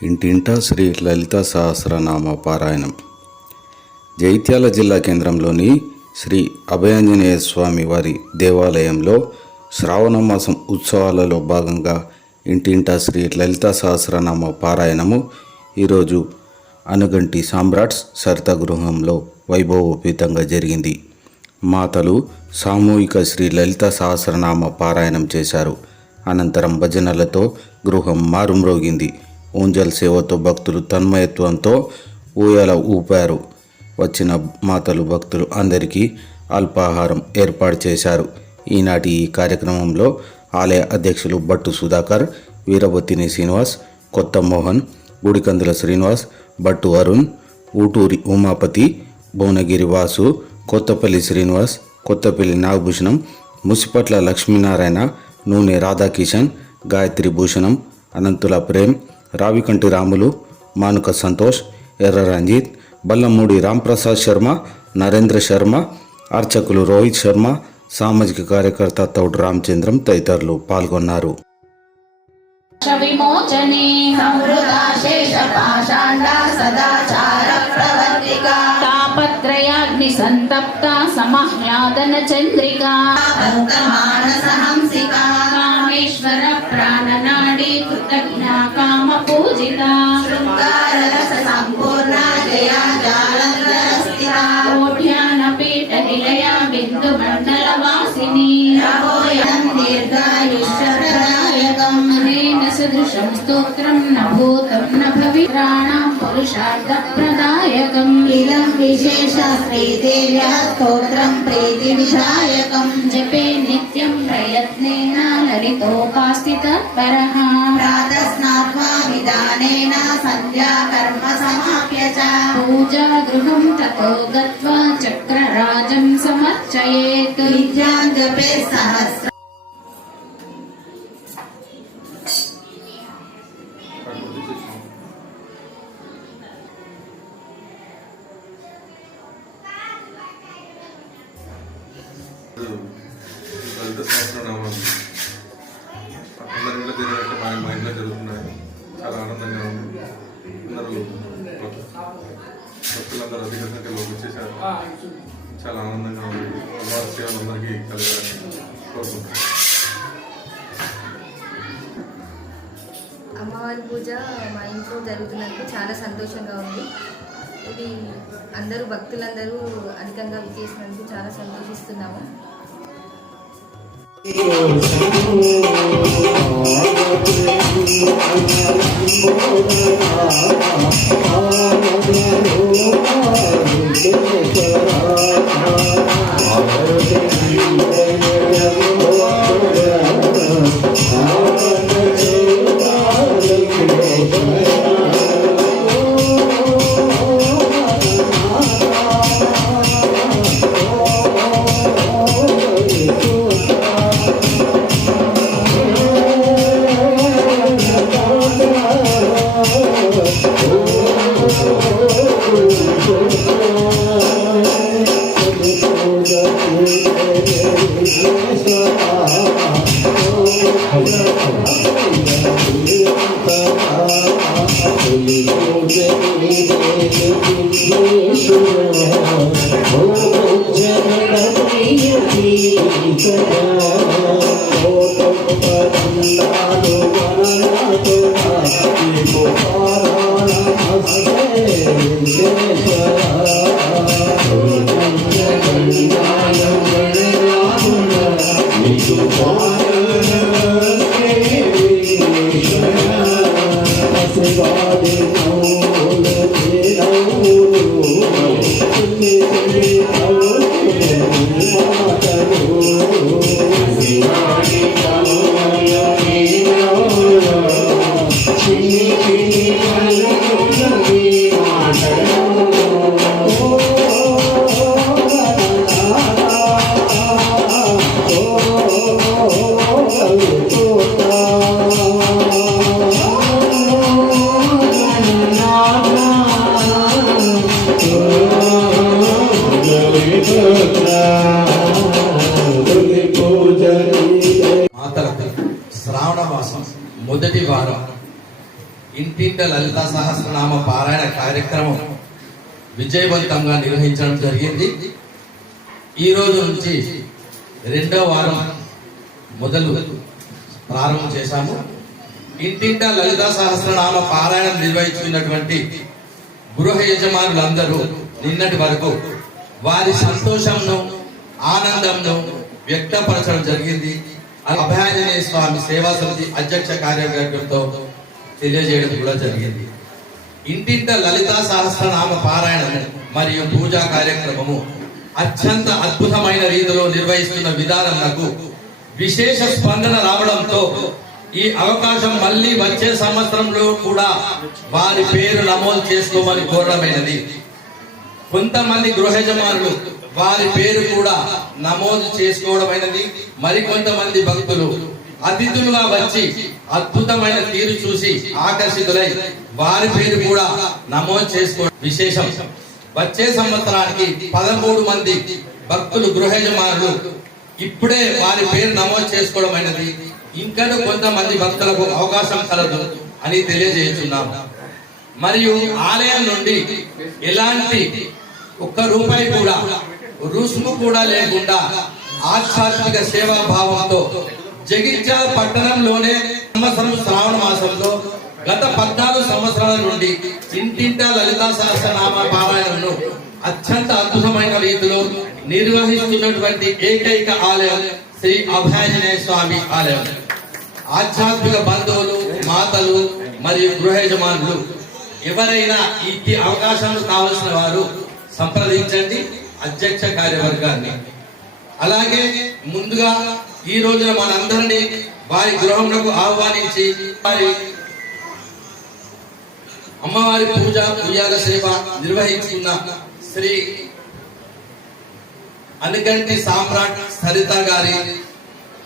ఇంటింటా శ్రీ లలితా సహస్రనామ పారాయణం. జైత్యాల జిల్లా కేంద్రంలోని శ్రీ అభయాంజనేయ స్వామి వారి దేవాలయంలో శ్రావణ మాసం ఉత్సవాలలో భాగంగా ఇంటింటా శ్రీ లలితా సహస్రనామ పారాయణము ఈరోజు అనుగంటి సామ్రాట్స్ సరిత గృహంలో వైభవోపేతంగా జరిగింది. మాతలు సామూహిక శ్రీ లలితా సహస్రనామ పారాయణం చేశారు. అనంతరం భజనలతో గృహం మారుమ్రోగింది. ఊంజల్ సేవతో భక్తులు తన్మయత్వంతో ఊయల ఊపారు. వచ్చిన మాతలు భక్తులు అందరికీ అల్పాహారం ఏర్పాటు చేశారు. ఈనాటి ఈ కార్యక్రమంలో ఆలయ అధ్యక్షులు భట్టు సుధాకర్, వీరబొత్తిని శ్రీనివాస్, కొత్త మోహన్, గుడికందుల శ్రీనివాస్, భట్టు అరుణ్, ఊటూరి ఉమాపతి, భువనగిరి వాసు, కొత్తపల్లి శ్రీనివాస్, కొత్తపల్లి నాగభూషణం, ముసిపట్ల లక్ష్మీనారాయణ, నూనె రాధాకిషన్, గాయత్రి భూషణం, అనంతుల ప్రేమ్, రావికంటి రాములు, మానుక సంతోష్, ఎర్ర రంజిత్, బల్లమూడి రాంప్రసాద్ శర్మ, నరేంద్ర శర్మ, అర్చకులు రోహిత్ శర్మ, సామాజిక కార్యకర్త తౌడు రామచంద్రం తదితరులు పాల్గొన్నారు. తాపత్రయాగ్ని సంతప్త సమహ్లాదన చంద్రికా కామేశ్వర ప్రాణనాడి కృతజ్ఞా కామ పూజిత శృంగారరస సంపూర్ణ జయా జాలంధర స్థిరా కోట్యాన పీఠ నిలయ బిందు మండల వాసిని రహోయం దీర్ఘాయుష్యప్రదాయకం అనేన సదృశం స్తోత్రం న భూతం న భవిత్రాణాం పురుషార్థ ప్రదాయకం ఇదం విశేష శ్రీదేవ్యా స్తోత్రం ప్రీతి విధాయకం జపే నిత్యం ప్రయత్నేన లలితోపాస్థిత పరః ప్రాతస్నాత్వా విధానేన సంధ్యా కర్మ సమాప్య చ పూజా గృహం తతో గత్వా చక్రరాజం సమర్చయేత్ విద్యాం జపే సహస్ర లలిత సహస్రనామాలు అందరి ఇంట్లో జరిగినట్టు మా ఇంట్లో జరుగుతున్నాయి. చాలా ఆనందంగా ఉంది. అందరూ భక్తులందరూ అధిక సంఖ్యలో వచ్చేసారు. చాలా ఆనందంగా ఉంది. అమ్మవారి సేవలు అందరికీ కలగాలని కోరుకుంటున్నాను. అమ్మవారి పూజ మా ఇంట్లో జరుగుతున్నందుకు చాలా సంతోషంగా ఉంది. ఇది అందరూ భక్తులందరూ అధికంగా విచ్చేసినందుకు చాలా సంతోషిస్తున్నాము. మాతలకు శ్రావణ మాసం మొదటి వారం ఇంటింట లలితా సహస్రనామ పారాయణ కార్యక్రమం విజయవంతంగా నిర్వహించడం జరిగింది. ఈ రోజు నుంచి 2వ వారం మొదలు ప్రారంభం చేశాము. ఇంటింట లలితా సహస్రనామ పారాయణం నిర్వహించుకున్నటువంటి గృహ యజమానులందరూ నిన్నటి వరకు వారి సంతోషంను ఆనందంను వ్యక్తపరచడం జరిగింది. అభయాంజనేయ స్వామి సేవా సమితి అధ్యక్ష కార్యవర్గంతో తెలియజేయడం కూడా జరిగింది. ఇంటింట లలితా సహస్రనామ పారాయణం మరియు పూజా కార్యక్రమము అత్యంత అద్భుతమైన రీతిలో నిర్వహిస్తున్న విధానంకు విశేష స్పందన రావడంతో ఈ అవకాశం మళ్ళీ వచ్చే సంవత్సరంలో కూడా వారి పేరు నమోదు చేసుకోమని కోరడమైనది. కొంతమంది గృహ యజమానులు వారి పేరు కూడా నమోదు చేసుకోవడమైనది. మరికొంతమంది భక్తులు అతిథులుగా వచ్చి అద్భుతమైన తీరు చూసి ఆకర్షితులై వారి పేరు కూడా నమోదు చేసుకోవడం విశేషం. వచ్చే సంవత్సరానికి 13 మంది భక్తులు గృహ యజమానులు ఇప్పుడే వారి పేరు నమోదు చేసుకోవడం అయినది. ఇంకా కొంతమంది భక్తులకు అవకాశం కలదు అని తెలియజేస్తున్నాం. మరియు ఆలయం నుండి ఎలాంటి ₹1 కూడా రుసుము కూడా లేకుండా ఆధ్యాత్మిక సేవా భావంతో జగిత్యాల పట్టణంలోనే సంవత్సరం శ్రావణ మాసంలో గత 14 సంవత్సరాల నుండి ఇంటింట లలితా సహస్రనామ పారాయణను అత్యంత అద్భుతమైన రీతిలో నిర్వహిస్తున్నటువంటి ఏకైక ఆలయం శ్రీ అభయాంజనేయ స్వామి ఆలయం. ఆధ్యాత్మిక బంధువులు, మాతలు మరియు గృహ యజమానులు ఎవరైనా ఈ అవకాశం కావలసిన వారు సంప్రదించండి అధ్యక్ష కార్యవర్గాన్ని. అలాగే ముందుగా ఈ రోజున మనందరినీ వారి గృహంలో ఆహ్వానించి వారి అమ్మవారి పూజ ఉయ్యాల సేవ నిర్వహించుకున్న శ్రీ అనిగంటి సామ్రాట్ సరిత గారి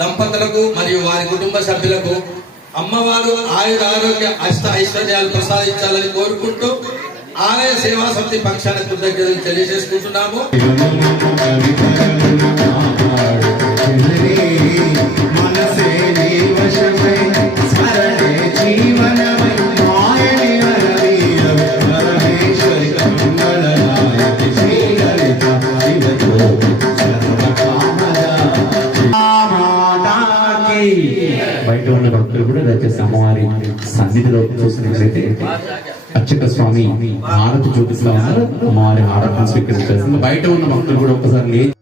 దంపతులకు మరియు వారి కుటుంబ సభ్యులకు అమ్మవారు ఆయురారోగ్య అష్ట ఐశ్వర్యాలు ప్రసాదించాలని కోరుకుంటూ ఆలయ సేవా సమితి పక్షాన కృతజ్ఞతలు తెలియజేసుకుంటున్నాము. బయట ఉన్న భక్తులు కూడా దయచేసి అమ్మవారి సన్నిధిలో చూసినట్లయితే అర్చక స్వామి హారతి చూపిస్తా ఉన్నారు. అమ్మవారి హారతిని స్వీకరించాల్సింది. బయట ఉన్న భక్తులు కూడా ఒక్కసారి లేచి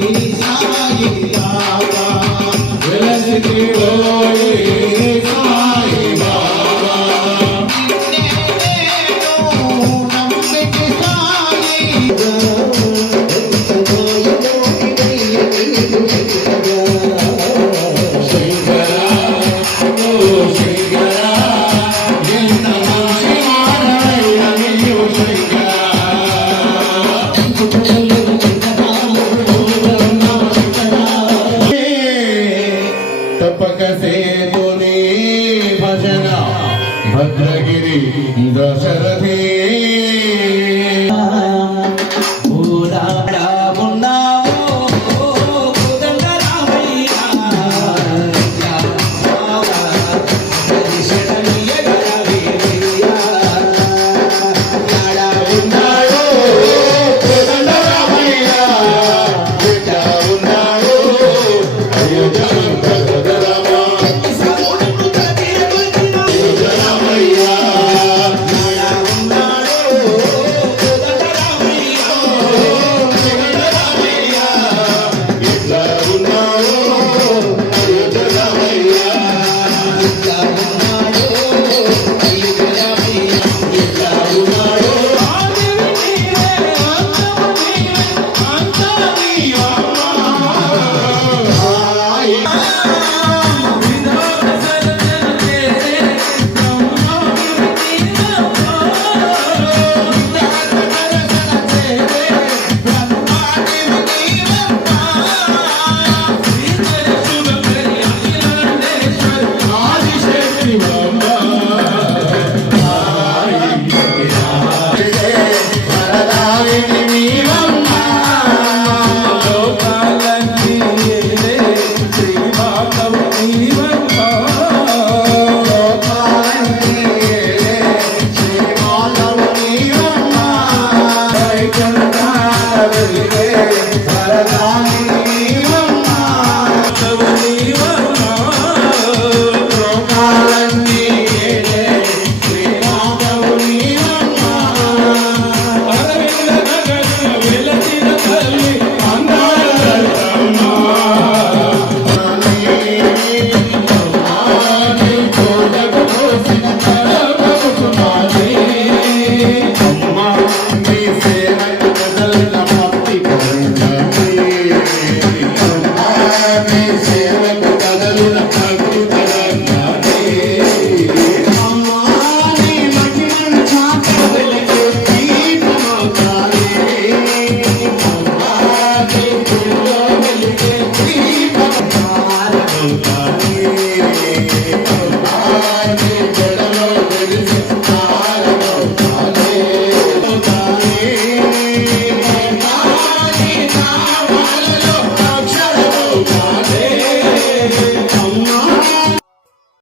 Thank you. సాయి బాబా వెలసితివోయే